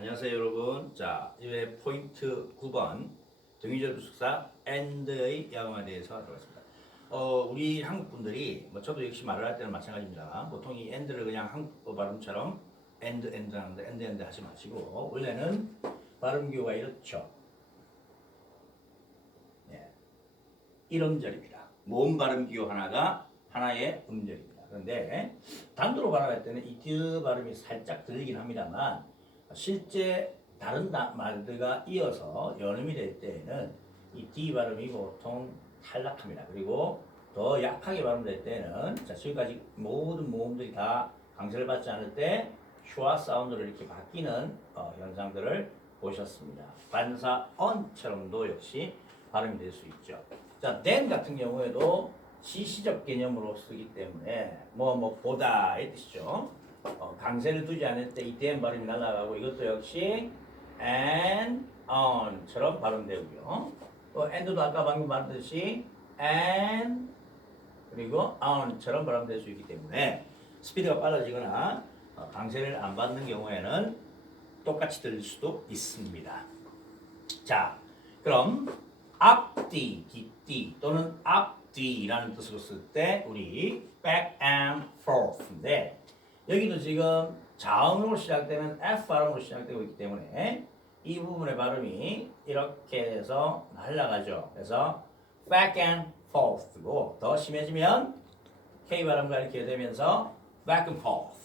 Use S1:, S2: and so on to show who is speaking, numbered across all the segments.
S1: 안녕하세요 여러분. 자, 이제 포인트 9번 등위절 부숙사 and의 야음에 대해서 알아보겠습니다. 어, 우리 한국 분들이 뭐 저도 역시 말을 할 때는 마찬가지입니다. 보통 이 and를 그냥 한국어 발음처럼 and and 하는데 and and 하지 마시고 원래는 발음교가 이렇죠. 예. 이음절입니다. 모음 발음기호 하나가 하나의 음절입니다. 그런데 단도로 발음할 때는 이드 발음이 살짝 들리긴 합니다만 실제 다른 나- 말들과 이어서 연음이 될 때에는 이 D 발음이 보통 탈락합니다. 그리고 더 약하게 발음될 때는 자, 지금까지 모든 모음들이 다 강세를 받지 않을 때 슈아 사운드로 이렇게 바뀌는 어, 현상들을 보셨습니다. 반사 on처럼도 역시 발음이 될 수 있죠. 자, then 같은 경우에도 시시적 개념으로 쓰기 때문에 뭐뭐 보다의 뜻이죠. 어, 강세를 두지 않을 때이 then 발음이 날아가고 이것도 역시 and on처럼 발음되고요. 또 and도 아까 방금 말했듯이 and 그리고 on처럼 발음될 수 있기 때문에 스피드가 빨라지거나 어, 강세를 안 받는 경우에는 똑같이 들릴 수도 있습니다. 자, 그럼 앞뒤, 뒤뒤 또는 앞뒤라는 뜻으로 쓸 때 우리 back and forth인데 여기도 지금 자음으로 시작되는 F 발음으로 시작되고 있기 때문에 이 부분의 발음이 이렇게 해서 날라가죠. 그래서 back and forth고 더 심해지면 K 발음과 이렇게 되면서 back and forth,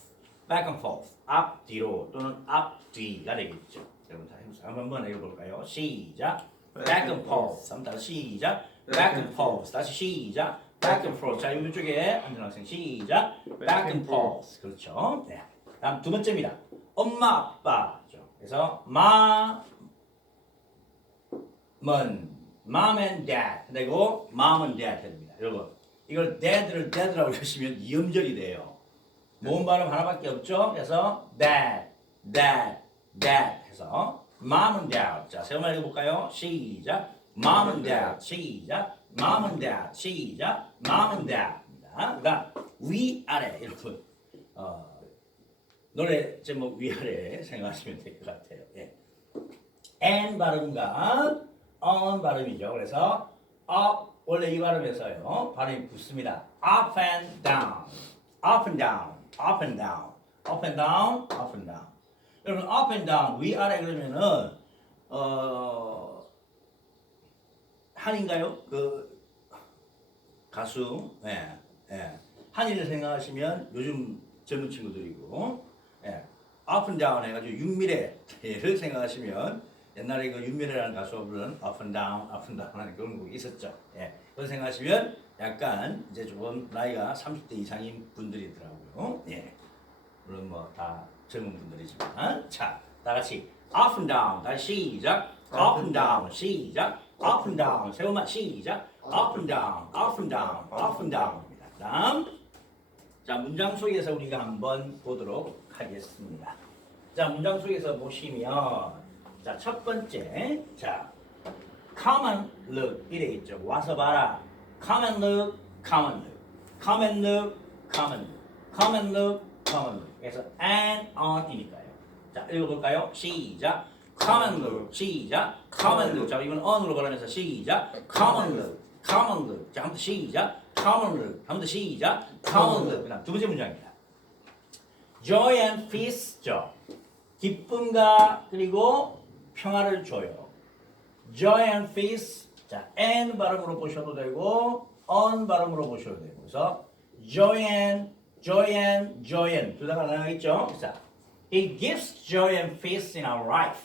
S1: back and forth, 앞 뒤로 또는 앞 뒤가 되겠죠. 여러분 다 해보세요. 한번 읽어볼까요? 시작. back and forth. 한번 다시 시작. back and forth. 다시 시작. Back and forth. 자, 이쪽에 앉은 학생 시작. back and forth. 그렇죠. 네. 다음 두 번째입니다. 엄마 아빠죠. 그래서 마, 먼, mom and dad 그리고 mom and dad 됩니다. 여러분 이걸 dad를 dad라고 하시면 이음절이 돼요. 모음 발음 하나밖에 없죠. 그래서 dad, dad, dad 해서 mom and dad. 자, 세 번만 읽어볼까요? 시작. mom and dad. 시작. Mom and dad. 시작. mom and dad입니다. 그러니까 위 아래 여러분 어, 노래 제목 위아래 생각하시면 될 것 같아요. 예. and 발음과 on 발음이죠. 그래서 up 원래 이 발음에서요 발음이 붙습니다. up and down, up and down, up and down, up and down, up and down. 여러분 up and down 위아래 그러면은 어 한인가요? 그 가수 예, 예. 한인을 생각하시면 요즘 젊은 친구들이고 예. down 해가지고 윤미래를 생각하시면 옛날에 그 윤미래라는 가수가 up and down 하는 그런 곡이 있었죠. 예. 그걸 생각하시면 약간 이제 조금 나이가 30대 이상인 분들이더라고요. 예. 물론 뭐 다 젊은 분들이지만 자, 다 같이 up and down 다시 시작 up and down 시작 up and down 세 번만 시작 up and down up and down up and down입니다. 다음 자 문장 속에서 우리가 한번 보도록 하겠습니다. 자 문장 속에서 보시면 자 첫 번째 자 come and look 이래 있죠. 와서 봐라. come and look, come and look, come and look, come and look, come and look, come and look. 그래서 and on이니까요. 자 읽어볼까요? 시작. come and look. 시작. come and look. 자 이건 on으로 걸으면서 시작. come and look. Look. 자한 번 더 시작. come and look. 한번 더 시작. look. 그다음 두 번째 문장입니다. joy and peace죠. 기쁨과 그리고 평화를 줘요. joy and peace. 자, and 발음으로 보셔도 되고 on 발음으로 보셔도 되고. 그래서 joy and joy and joy and 둘다 가능하겠죠? 자, he gives joy and peace in our life.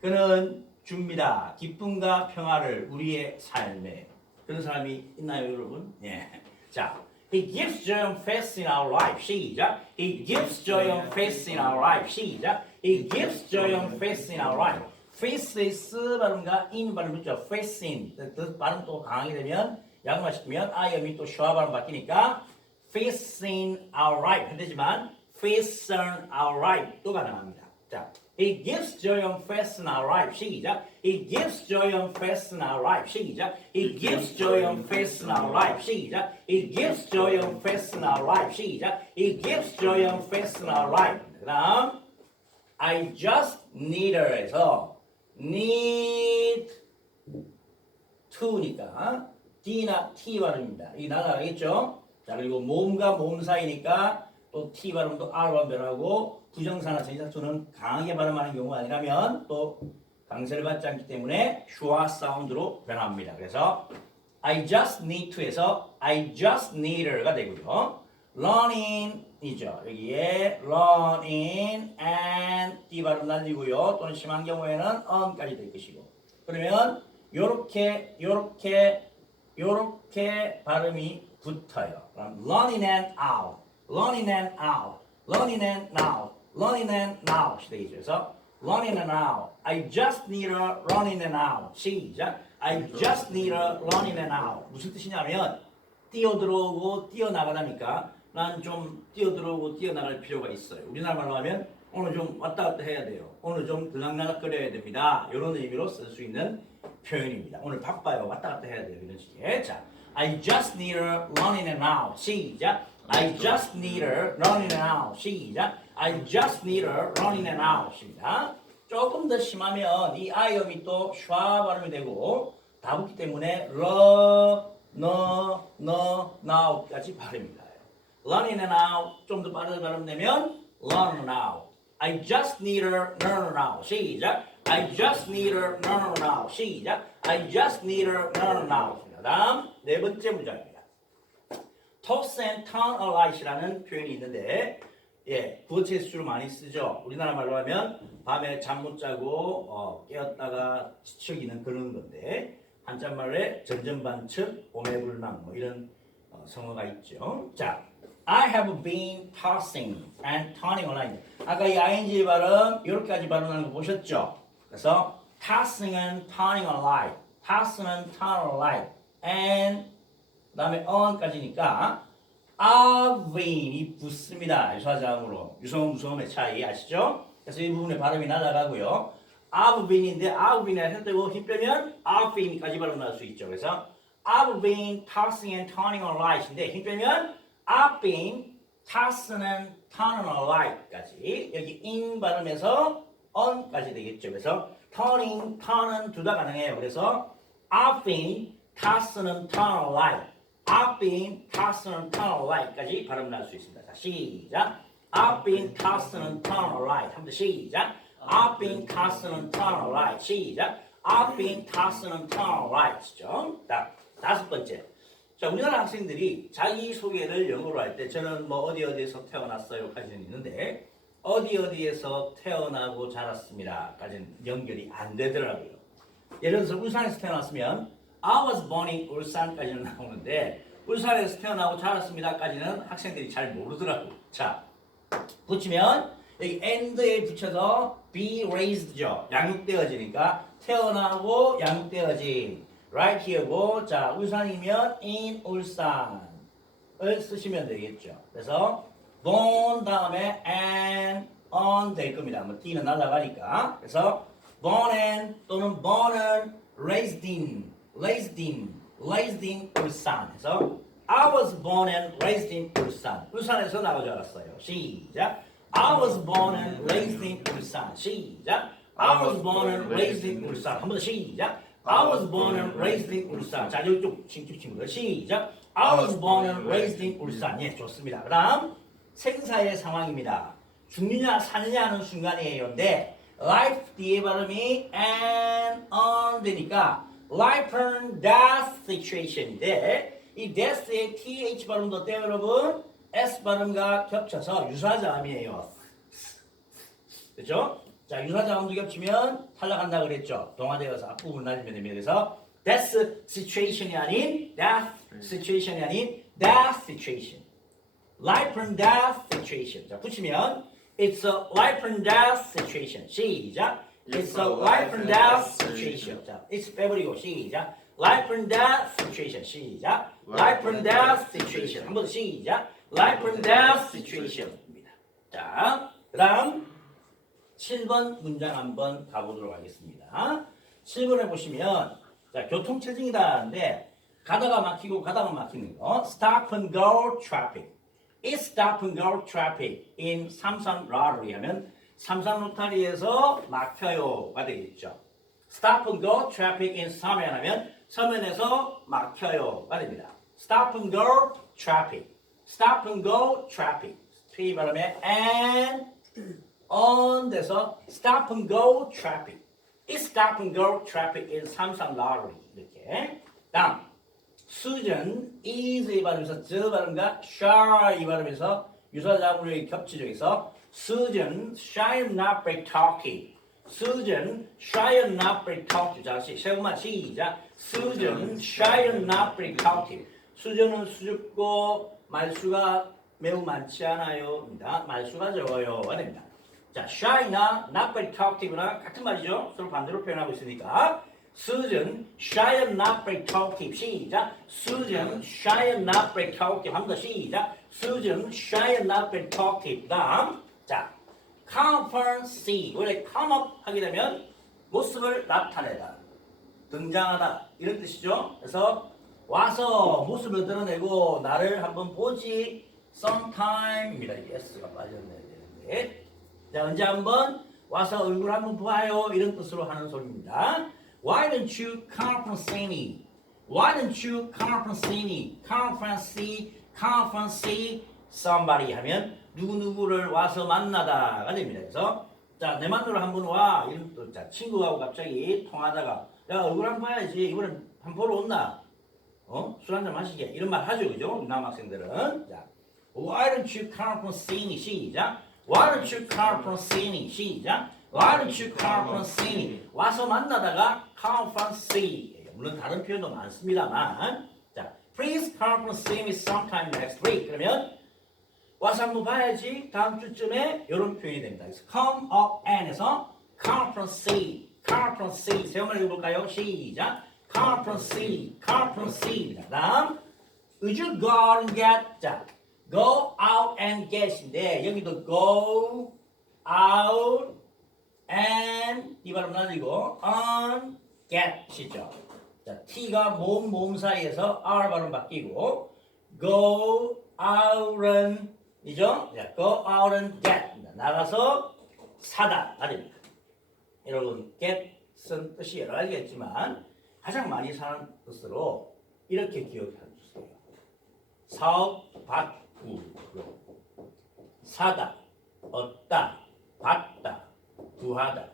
S1: 그는 줍니다. 기쁨과 평화를 우리의 삶에. 그런 사람이 있나요, 여러분? 예. 자, he gives joy and peace in our life. 시작. he gives joy and peace in our life. 시작. he gives joy and peace in our life. faceless 발음과 in 발음 있죠. face in. 그 발음 또 강하게 되면 양말시키면 아이음이 또 슈아 발음 바뀌니까 face in our life 되지만 face on our life 또 가능합니다. 자, He gives joy and peace in our life. 시작. He gives joy and peace in our life. 시작. He gives joy and peace in our life. 시작. He gives joy and peace in our life. 시작. He gives joy and peace in our life. 그다음 I just need에서 need to니까 D나 T 발음입니다. 이 나가겠죠? 자 그리고 몸과 몸 사이니까 또 T 발음도 R 변하고 부정사나 전치사투는 강하게 발음하는 경우가 아니라면 또 강세를 받지 않기 때문에 슈아 사운드로 변합니다. 그래서 I just need to에서 I just need가 되고요. runnin이죠. 여기에 running and D 발음 날리고요. 또는 심한 경우에는 on까지 될 것이고. 그러면 요렇게 요렇게 요렇게 발음이 붙어요. 그럼 running and out, running and out, running and out, running and out. 그래서 running and out. I just need a running and out. 시작. I just need a running and out. 무슨 뜻이냐면 뛰어 들어오고 뛰어 나가다니까 난 좀 뛰어 들어오고 뛰어 나갈 필요가 있어요. 우리나라 말로 하면 오늘 좀 왔다 갔다 해야 돼요. 오늘 좀 들락날락거려야 됩니다. 이런 의미로 쓸 수 있는 표현입니다. 오늘 바빠요. 왔다 갔다 해야 돼요. 이런 식의. 자, I just need a running and out. 시작. I just need a running and out. 시작. I just need a running and out. 시작. 조금 더 심하면 이 아이음이 또 슈아 발음이 되고 다 붙기 때문에 러, 너, 너, 나우까지 발음이 나요. running and out 좀 더 빠르게 발음되면 run and out. I just need a run and out. 시작. I just need run and out. 시작. I just need run and out. 다음 네 번째 문장입니다. toss and turn alight이라는 표현이 있는데 예, 부어체 수를 많이 쓰죠. 우리나라 말로 하면 밤에 잠 못 자고 어, 깨었다가 지쳐기는 그런 건데 한자말에 전전반측 오매불망 뭐 이런 어, 성어가 있죠. 자, I have been tossing and turning around. 아까 이 ing 발음 이렇게까지 발음하는 거 보셨죠? 그래서 tossing and turning around, tossing and turning around, and 그다음에 on까지니까 아빈이 붙습니다. 유사자음으로 유성 무성음의 차이 아시죠? 그래서 이 부분에 발음이 날아가고요. 아브빈인데 아브빈이라 했다고 힘 빼면 아브빈까지 발음 날수 있죠. 그래서 I've been tossing and turning on light인데 힘 빼면 I've been tossing and turning on light까지 여기 in 발음에서 on까지 되겠죠. 그래서 turning, turn은 둘 다 가능해요. 그래서 on light I've been tossing and turning light까지 발음 날 수 있습니다. 자, 시작. Tossing and turning light. 한번 더 시작. Tossing and turning light. 시작. Tossing and turning light죠. 자, 다섯 번째. 자, 우리나라 학생들이 자기 소개를 영어로 할 때 저는 뭐 어디 어디에서 태어났어요까지는 있는데 어디 어디에서 태어나고 자랐습니다까지는 연결이 안 되더라고요. 예를 들어서 울산에서 태어났으면 I was born in 울산까지는 나오는데 울산에서 태어나고 자랐습니다까지는 학생들이 잘 모르더라고요. 자, 붙이면 여기 and에 붙여서 be raised죠. 양육되어지니까 태어나고 양육되어진 right here고 자 울산이면 in 울산을 쓰시면 되겠죠. 그래서 born 다음에 and on 될 겁니다. 뭐 t는 날아가니까 그래서 born and 또는 born and raised in raised in raised in 울산 해서 I was born and raised in 울산 울산에서 나고 자랐어요. 시작. I was born and raised in 울산. 시작. I was born and raised in 울산. 한 번 더 시작. I was born and raised in 울산. 자, 친구 친구들 시작. I was born and raised in 울산. 예, 좋습니다. 그다음 생사의 상황입니다. 죽느냐 사느냐 하는 순간이에요인데 life 뒤에 발음이 and on 되니까 life and death situation인데 이 death의 th 발음도 어때요, 여러분? s 발음과 겹쳐서 유사자음이에요. 그렇죠? 자, 유사자음도 겹치면 탈락한다 그랬죠. 동화되어서 앞부분 날리면 됩니다. 그래서 death situation이 아닌 death situation이 아닌 death situation. Life and death situation. 자, 붙이면 it's a life and death situation. 시작. It's a life and death situation. 자, it's 빼버리고 시작. Life and death situation. 시작. Life and death situation. 한 번 더 시작. Life and death situation입니다. 자, 그다음 7번 문장 한번 가보도록 하겠습니다. 7번에 보시면 자, 교통체증이다 하는데 가다가 막히고 가다가 막히는 거 stop and go traffic. It's stop and go traffic in 삼선 라리 하면 삼산 로타리에서 막혀요가 되겠죠. Stop and go traffic in 서면 하면 서면에서 막혀요가 됩니다. Stop and go traffic. Stop and go traffic. T 발음에 and on 돼서 stop and go traffic. It's stop and go traffic in 삼산 lottery 이렇게. 다음 수전 is 이 발음에서 저 발음과 shall 이 발음에서 유사자물의 겹치적에서 수전 shall not be talking 수전 shall not be talking 자 시- 세우만 시작. 수전 shall not be talking 수전은 수줍고 말수가 매우 많지 않아요 입니다. 말수가 적어요가 됩니다. 자 shy나 not be talkative나 같은 말이죠. 서로 반대로 표현하고 있으니까 shy and not be talkative 시작. shy and not be talkative 한번더 시작. shy and not be talkative 다음. 자 conference 원래 come up 하게 되면 모습을 나타내다. 등장하다. 이런 뜻이죠. 그래서 와서 모습을 드러내고 나를 한번 보지. sometime입니다. 이 s가 빠졌네야 되는데 자 언제 한번 와서 얼굴 한번 봐요. 이런 뜻으로 하는 소리입니다. Why don't you conference me? Why don't you conference me? Conference, conference somebody 하면 누구 누구를 와서 만나다가 됩니다. 그래서 자 내 만나러 한번 와 이런 뜻. 자 친구하고 갑자기 통하다가 야 얼굴 한번 봐야지 이번엔 한번 보러 온나? 어? 술 한잔 마시게 이런 말 하죠 그죠? 남학생들은 자 Why don't you conference me? 시작 Why don't you conference me? 시작 Why don't you conference me? 와서 만나다가 conference 물론 다른 표현도 많습니다만 자 Please conference me sometime next week 그러면 와서 한번 봐야지 다음 주쯤에 이런 표현이 됩니다. 그래서 come up and에서 conference, conference 세 번만 읽어볼까요? 시작. conference, conference. 다음 would you go and get 자 go out and get인데 여기도 go out and 이 발음 날리고 on get이죠. 자 t가 몸몸 사이에서 r 발음 바뀌고 go out and 이죠? 자, go out and get 나가서 사다 말입니다. 여러분 get은 뜻이 여러 가지가 있지만 가장 많이 사는 뜻으로 이렇게 기억해 주세요. 사업 받고 사다 얻다 받다 구하다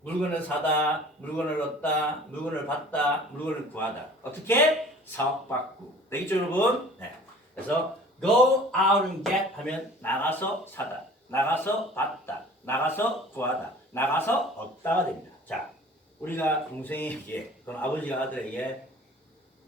S1: 물건을 사다 물건을 얻다 물건을 받다 물건을 구하다 어떻게 사업 받고 되겠죠 여러분? 네. 그래서 go out and get 하면 나가서 사다 나가서 받다 나가서 구하다 나가서 얻다가 됩니다. 자 우리가 동생에게 그건 아버지가 아들에게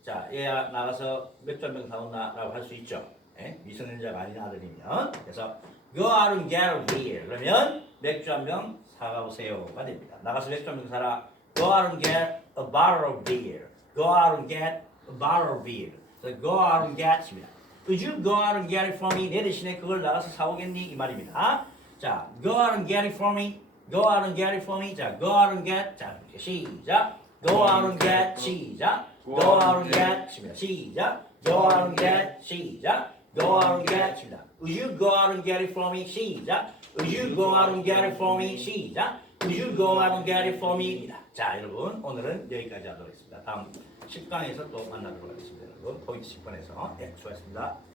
S1: 자, 얘야 나가서 맥주 한 병 사온나라고 할 수 있죠. 예? 미성년자가 아닌 아들이면 그래서 go out and get a beer 그러면 맥주 한 병 사가보세요가 됩니다. 나가서 맥주 사라. go out and get a bottle of beer. go out and get a bottle of beer. go out and get입니다. Could you go out and get it for me? 내 대신에 그걸 나가서 사오겠니? 이 말입니다. 자, go out and get it for me. go out and get it for me. 자, go out and get. 자, 시작. go out and get. 시작. go out and get. 시작. go out and get. 시작. go out and get. 시작. Would you go out and get it for me? 시작. Would you go out and get it for me? 시작. Would you go out and get it for me? 입니다. 자, 여러분 오늘은 여기까지 하도록 하겠습니다. 다음 10강에서 또 만나도록 하겠습니다. 여러분 포인트 10번에서 네, 수고하셨습니다.